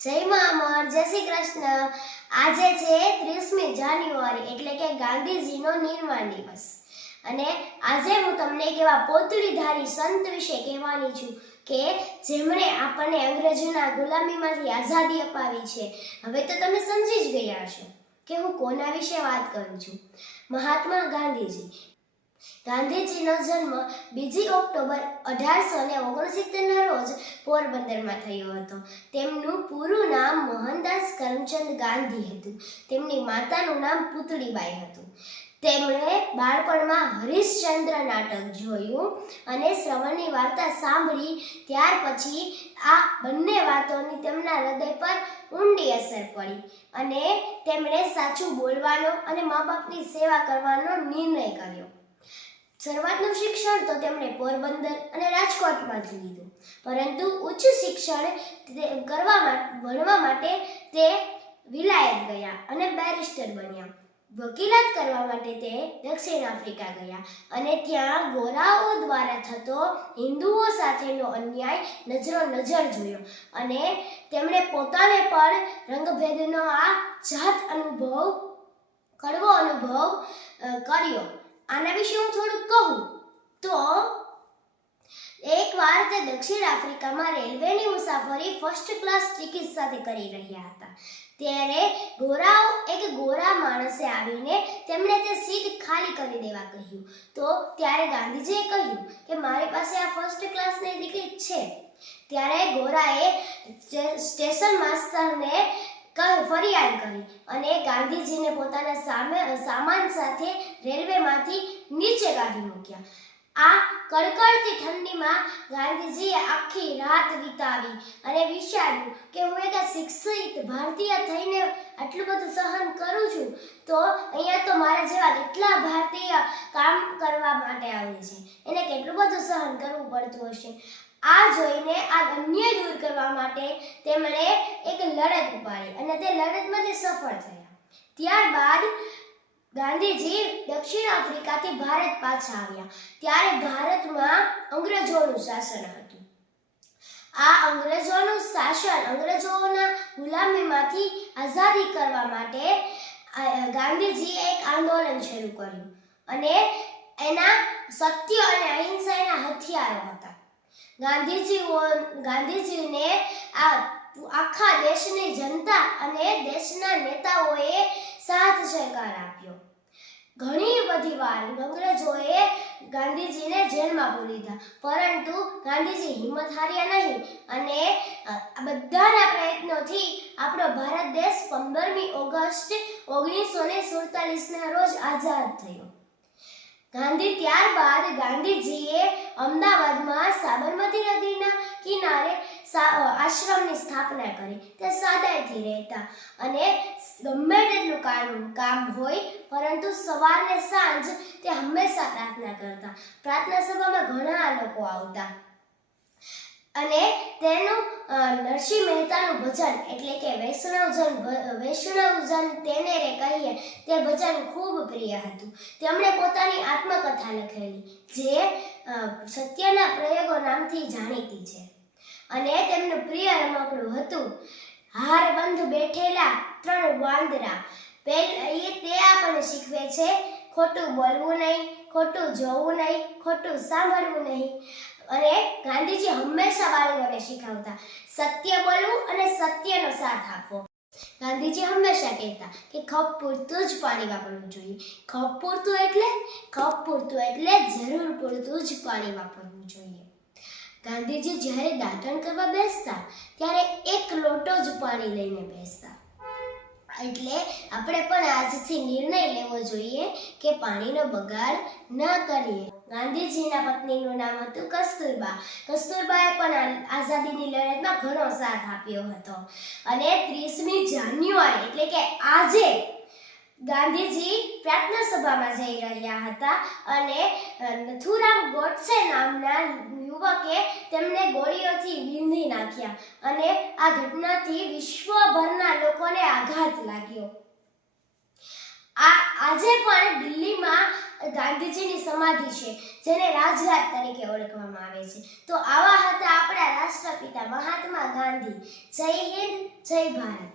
જય મહામર જય શ્રી કૃષ્ણ. આજે છે ત્રીસમી જાન્યુઆરી, એટલે કે ગાંધીજીનો નિર્વાણ દિવસ. અને આજે હું તમને એક પોતળીધારી સંત વિશે કહેવાની છું કે જેમણે આપણને અંગ્રેજોના ગુલામીમાંથી આઝાદી અપાવી છે. હવે તો તમે સમજી જ ગયા છો કે હું કોના વિશે વાત કરું છું. મહાત્મા ગાંધીજી. ગાંધીજીનો જન્મ બીજી ઓક્ટોબર અઢારસો ને ઓગણસિત્તેરના રોજ પોરબંદરમાં થયો હતો. તેમનું પૂરું નામ મોહનદાસ કરમચંદ ગાંધી હતું. તેમની માતાનું નામ પુતળીબાઈ હતું. તેમણે બાળપણમાં હરિશ્ચંદ્ર નાટક જોયું અને શ્રવણની વાર્તા સાંભળી, ત્યાર પછી આ બંને વાતોની તેમના હૃદય પર ઊંડી અસર પડી અને તેમણે સાચું બોલવાનો અને મા બાપની સેવા કરવાનો નિર્ણય કર્યો. શરૂઆતનું શિક્ષણ તો તેમણે પોરબંદર અને રાજકોટમાં જ લીધું. પરંતુ ઉચ્ચ શિક્ષણ કરવા ભણવા માટે તે વિલાયત ગયા અને બેરિસ્ટર બન્યા. વકીલાત કરવા માટે તે દક્ષિણ આફ્રિકા ગયા અને ત્યાં ગોરાઓ દ્વારા થતો હિન્દુઓ સાથેનો અન્યાય નજરો નજર જોયો અને તેમણે પોતાને પણ રંગભેદનો આ જાત અનુભવ, કડવો અનુભવ કર્યો. આના વિશે હું થોડુંક કહું. તો, એકવાર તે દક્ષિણ આફ્રિકામાં રેલવેની મુસાફરી ફર્સ્ટ ક્લાસ ટિકિટ સાથે કરી રહ્યા હતા. ત્યારે ગોરાઓ એક ગોરા માણસે આવીને તેમણે તે સીટ ખાલી કરી દેવા કહ્યું. તો ત્યારે ગાંધીજીએ કહ્યું કે, મારી પાસે આ ફર્સ્ટ ક્લાસની ટિકિટ છે. ત્યારે ગોરાએ સ્ટેશન માસ્તરને ફરિયાદ કરી અને ગાંધીજીને પોતાના સામે, સામાન સાથે રેલવેમાંથી નીચે કાઢી મૂક્યા. આ કડકડતી ઠંડીમાં ગાંધીજીએ આખી રાત વિતાવી અને વિચાર્યું કે હું એક શિક્ષિત ભારતીય થઈને આટલું બધું સહન કરું છું, તો અહીંયા તો મારા જેવા કેટલા ભારતીય કામ કરવા માટે આવે છે. એને કેટલું બધું સહન કરવું પડતું હશે? આ જોઈને આ અન્ય દૂર કરવા માટે તેમણે એક લડત ઉપાડી અને તે લડતમાં તે સફળ થયા. ત્યારબાદ ગાંધીજી દક્ષિણ આફ્રિકાથી ભારત પાછા આવ્યા. ત્યારે ભારતમાં અંગ્રેજોનું શાસન હતું. આ અંગ્રેજોનું શાસન અંગ્રેજોના ગુલામીમાંથી આઝાદી કરવા માટે ગાંધીજીએ એક આંદોલન શરૂ કર્યું. અને એના સત્ય અને અહિંસાના હથિયારો હતા. ગાંધીજીઓ ગાંધીજીને આ આખા દેશની જનતા અને દેશના નેતાઓએ સાથ સહકાર આપ્યો. ઘણી બધી વાર અંગ્રેજોએ ગાંધીજીને જેલમાં પૂરી દીધા. પરંતુ ગાંધીજી હિંમત હાર્યા નહીં અને બધાના પ્રયત્નોથી આપણો ભારત દેશ પંદરમી ઓગસ્ટ ઓગણીસો ને સુડતાલીસના રોજ આઝાદ થયો. ગાંધી ત્યારબાદ ગાંધીજીએ અમદાવાદમાં સાબરમતી નદીના કિનારે આશ્રમની સ્થાપના કરી. તે સાદાઈથી રહેતા અને ગમે તેટલું કામ કામ હોય, પરંતુ સવારને સાંજ તે હંમેશા પ્રાર્થના કરતા. પ્રાર્થના સભામાં ઘણા લોકો આવતા. અને તેનું નરસિંહ મહેતાનું ભજન એટલે કે વૈષ્ણવજન વૈષ્ણવજન તેને રે કહીએ તે ભજન ખૂબ પ્રિય હતું. તેમણે પોતાની આત્મકથા લખેલી, જે સત્યના પ્રયોગો નામથી જાણીતી છે. અને તેમનું પ્રિય રમકડું હતું હાર બંધ બેઠેલા ત્રણ વાંદરા. એ તે આપણને શીખવે છે, ખોટું બોલવું નહીં, ખોટું જોવું નહીં, ખોટું સાંભળવું નહીં. અને ગાંધીજી હંમેશા બાળકોને શીખવતા. સત્ય બોલવું અને સત્યનો સાથ આપવો. ગાંધીજી હંમેશા કહેતા કે ખપ પૂરતું જ પાણી વાપરવું જોઈએ. ખપ પૂરતું એટલે, ખપ પૂરતું એટલે જરૂર પૂરતું જ પાણી વાપરવું જોઈએ. ગાંધીજી જ્યારે દાંતણ કરવા બેસતા, ત્યારે એક લોટો જ પાણી લઈને બેસતા. એટલે આપણે પણ આજથી નિર્ણય લેવો જોઈએ કે પાણીનો બગાડ ન કરીએ. ગાંધીજીના પત્નીનું નામ હતું કસ્તુરબા. કસ્તુરબાએ પણ આઝાદીની લડતમાં ઘણો સાથ આપ્યો હતો. અને ત્રીસમી જાન્યુઆરી એટલે કે આજે ગાંધીજી પ્રાર્થના સભામાં જઈ રહ્યા હતા અને નથુરામ ગોડસે નામના યુવકે તેમને ગોળીઓથી વીંધી નાખ્યા અને આ ઘટનાથી વિશ્વભરના લોકોને આઘાત લાગ્યો. આ આજે પણ દિલ્હીમાં ગાંધીજીની સમાધિ છે, જેને રાજઘાટ તરીકે ઓળખવામાં આવે છે. તો આવા હતા આપણા રાષ્ટ્રપિતા મહાત્મા ગાંધી. જય હિન્દ, જય ભારત.